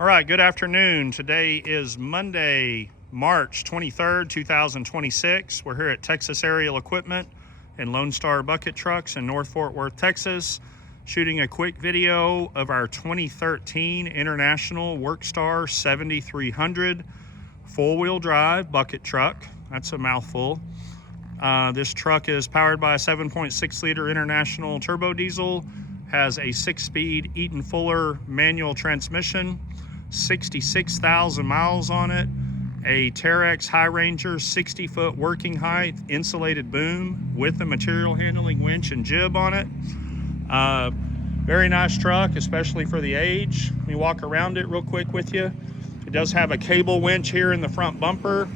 All right, good afternoon. Today is Monday, March 23rd, 2026. We're here at Texas Aerial Equipment in Lone Star Bucket Trucks in North Fort Worth, Texas, shooting a quick video of our 2013 International Workstar 7300 four-wheel drive bucket truck. That's a mouthful. This truck is powered by a 7.6 liter International turbo diesel, has a 6-speed Eaton Fuller manual transmission, 66,000 miles on it, a Terex HiRanger 60-foot working height insulated boom with a material handling winch and jib on it. Very nice truck, especially for the age. Let me walk around it real quick with you. It does have a cable winch here in the front bumper,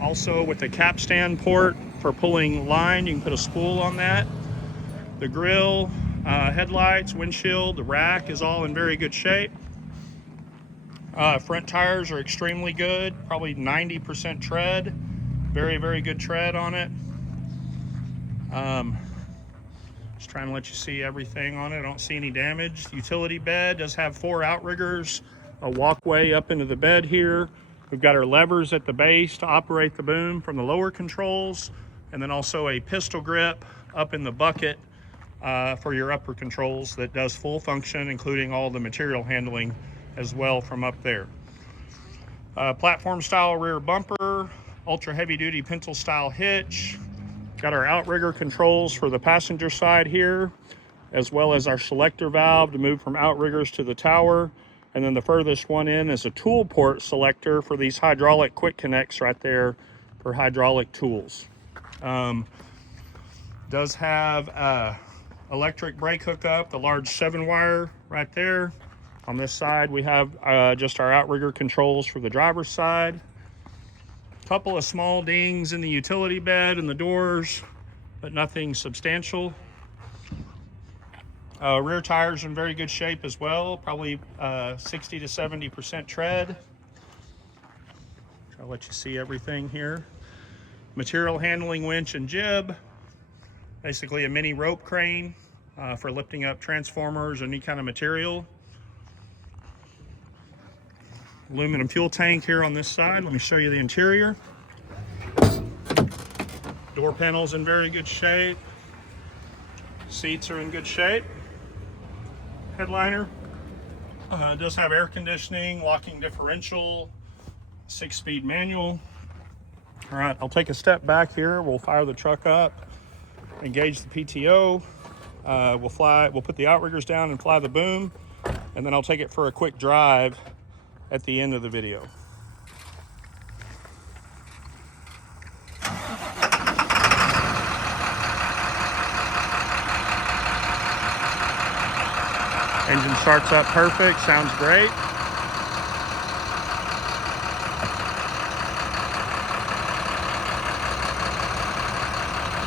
also with a capstan port for pulling line. You can put a spool on that. The grille, headlights, windshield, the rack is all in very good shape. Front tires are extremely good, probably 90% tread. Very, very good tread on it. Just trying to let you see everything on it. I don't see any damage. Utility bed does have 4 outriggers, a walkway up into the bed here. We've got our levers at the base to operate the boom from the lower controls, and then also a pistol grip up in the bucket for your upper controls that does full function, including all the material handling as well from up there. Platform style rear bumper, ultra heavy duty pencil style hitch. Got our outrigger controls for the passenger side here, as well as our selector valve to move from outriggers to the tower. And then the furthest one in is a tool port selector for these hydraulic quick connects right there for hydraulic tools. Does have electric brake hookup, the large 7-wire right there. On this side, we have just our outrigger controls for the driver's side. A couple of small dings in the utility bed and the doors, but nothing substantial. Rear tires in very good shape as well, probably 60 to 70% tread. I'll let you see everything here. Material handling winch and jib, basically a mini rope crane for lifting up transformers or any kind of material. Aluminum fuel tank here on this side. Let me show you the interior. Door panels in very good shape. Seats are in good shape. Headliner does have air conditioning, locking differential, 6-speed manual. All right, I'll take a step back here. We'll fire the truck up, engage the PTO. We'll put the outriggers down and fly the boom, and then I'll take it for a quick drive at the end of the video. Engine starts up perfect, sounds great.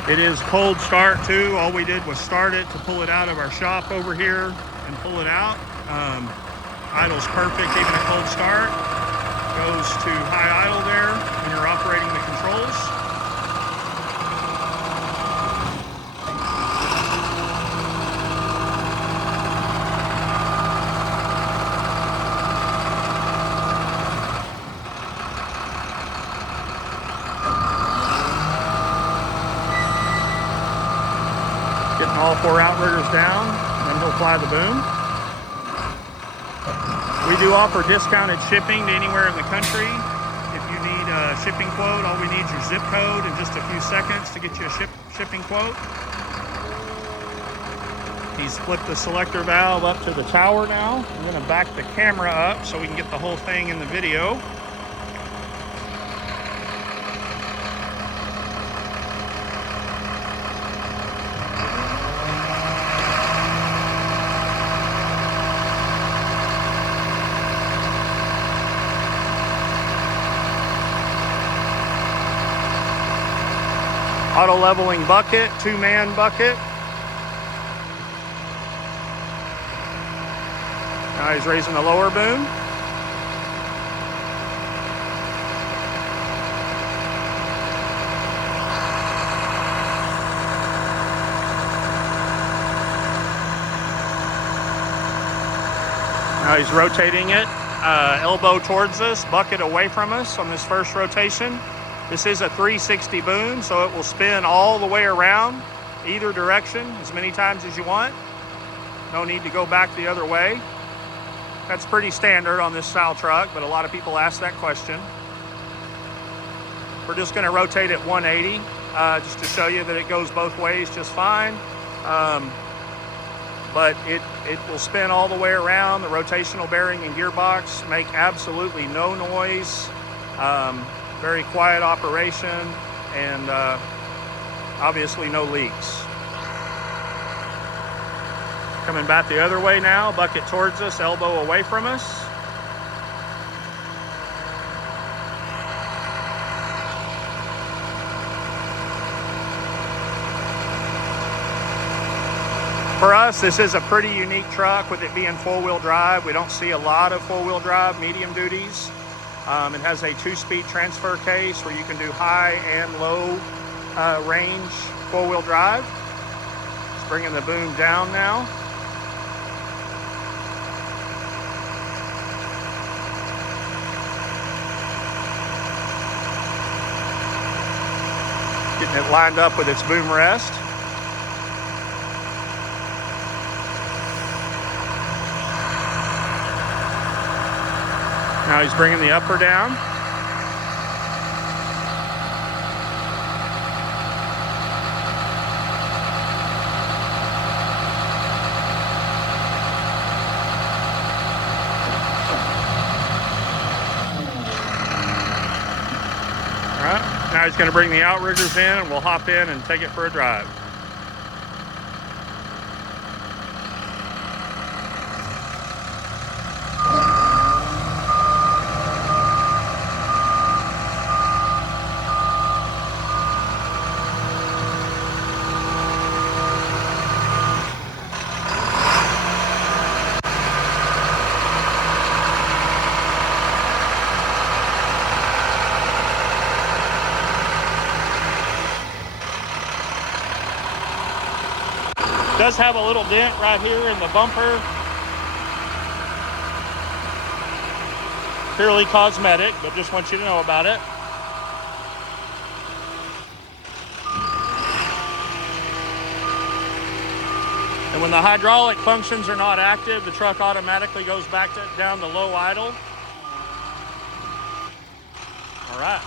It is cold start too. All we did was start it to pull it out of our shop over here and pull it out. Idle's perfect even at cold start. Goes to high idle there when you're operating the controls. Getting all 4 outriggers down, then he'll fly the boom. We do offer discounted shipping to anywhere in the country. If you need a shipping quote, all we need is your zip code in just a few seconds to get you a shipping quote. He's flipped the selector valve up to the tower now. I'm going to back the camera up so we can get the whole thing in the video. Auto leveling bucket, 2-man bucket. Now he's raising the lower boom. Now he's rotating it. elbow towards us, bucket away from us on this first rotation. This is a 360 boom, so it will spin all the way around either direction as many times as you want. No need to go back the other way. That's pretty standard on this style truck, but a lot of people ask that question. We're just going to rotate it 180 just to show you that it goes both ways just fine. But it will spin all the way around. The rotational bearing and gearbox make absolutely no noise. Very quiet operation, and obviously no leaks. Coming back the other way now, bucket towards us, elbow away from us. For us, this is a pretty unique truck with it being four-wheel drive. We don't see a lot of four-wheel drive medium duties. It has a 2-speed transfer case where you can do high and low range four-wheel drive. Just bringing the boom down now. Getting it lined up with its boom rest. Now he's bringing the upper down. All right, now he's going to bring the outriggers in, and we'll hop in and take it for a drive. Does have a little dent right here in the bumper. Purely cosmetic, but just want you to know about it. And when the hydraulic functions are not active, the truck automatically goes back down to low idle. All right.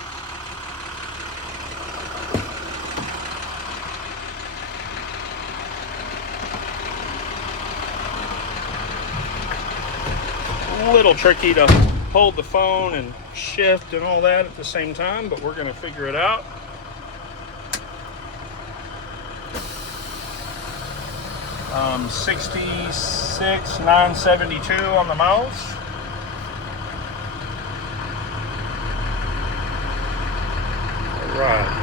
A little tricky to hold the phone and shift and all that at the same time, but we're going to figure it out. Um, 66,972 on the mouse. All right.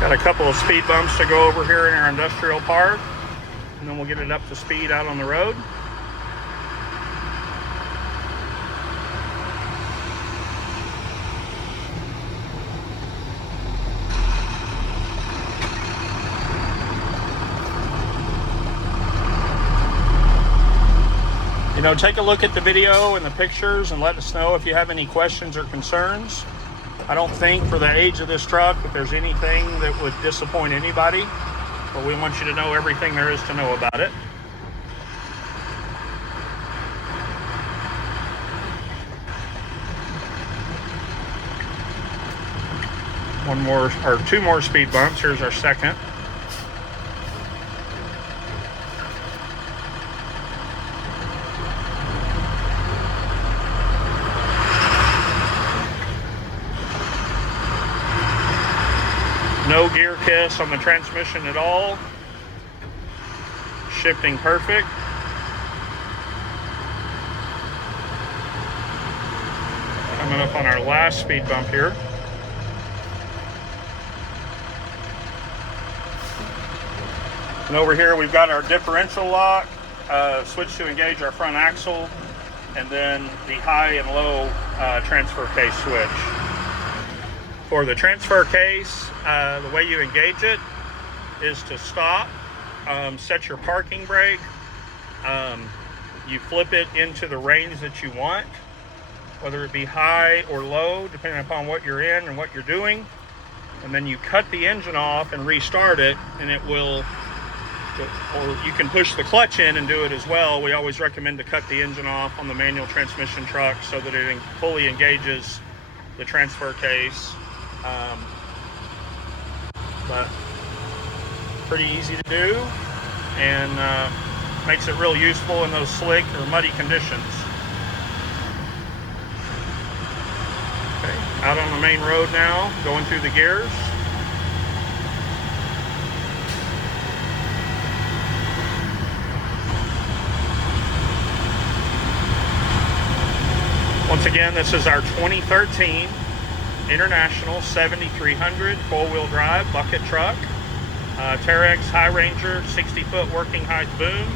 Got a couple of speed bumps to go over here in our industrial park, and then we'll get it up to speed out on the road. You know, take a look at the video and the pictures and let us know if you have any questions or concerns. I don't think for the age of this truck that there's anything that would disappoint anybody, but we want you to know everything there is to know about it. One more, or two more speed bumps. Here's our second. No gear kiss on the transmission at all. Shifting perfect. Coming up on our last speed bump here. And over here we've got our differential lock, switch to engage our front axle, and then the high and low transfer case switch. For the transfer case, the way you engage it is to stop, set your parking brake, You flip it into the range that you want, whether it be high or low, depending upon what you're in and what you're doing. And then you cut the engine off and restart it, and it will, or you can push the clutch in and do it as well. We always recommend to cut the engine off on the manual transmission truck so that it fully engages the transfer case. But pretty easy to do, and makes it real useful in those slick or muddy conditions. Okay, out on the main road now, going through the gears. Once again, this is our 2013 International 7300 four-wheel drive bucket truck. Terex HiRanger 60-foot working height boom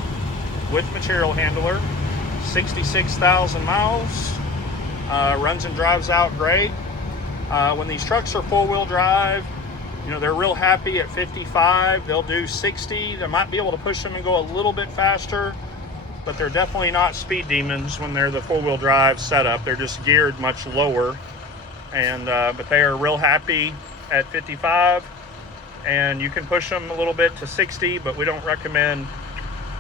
with material handler. 66,000 miles. Runs and drives out great. When these trucks are four-wheel drive, you know, they're real happy at 55. They'll do 60. They might be able to push them and go a little bit faster, but they're definitely not speed demons when they're the four-wheel drive setup. They're just geared much lower, and but they are real happy at 55, and you can push them a little bit to 60, but we don't recommend,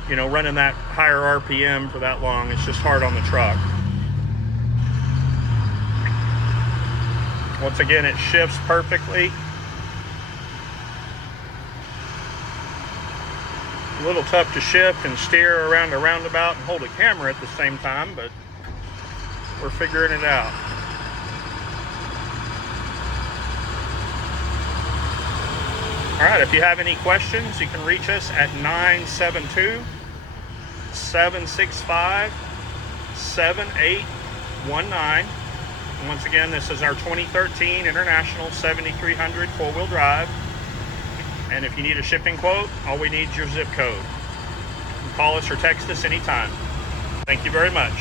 you know, running that higher RPM for that long. It's just hard on the truck. Once again, it shifts perfectly. A little tough to shift and steer around a roundabout and hold a camera at the same time, but we're figuring it out. All right, if you have any questions, you can reach us at 972-765-7819. And once again, this is our 2013 International 7300 four-wheel drive. And if you need a shipping quote, all we need is your zip code. You can call us or text us anytime. Thank you very much.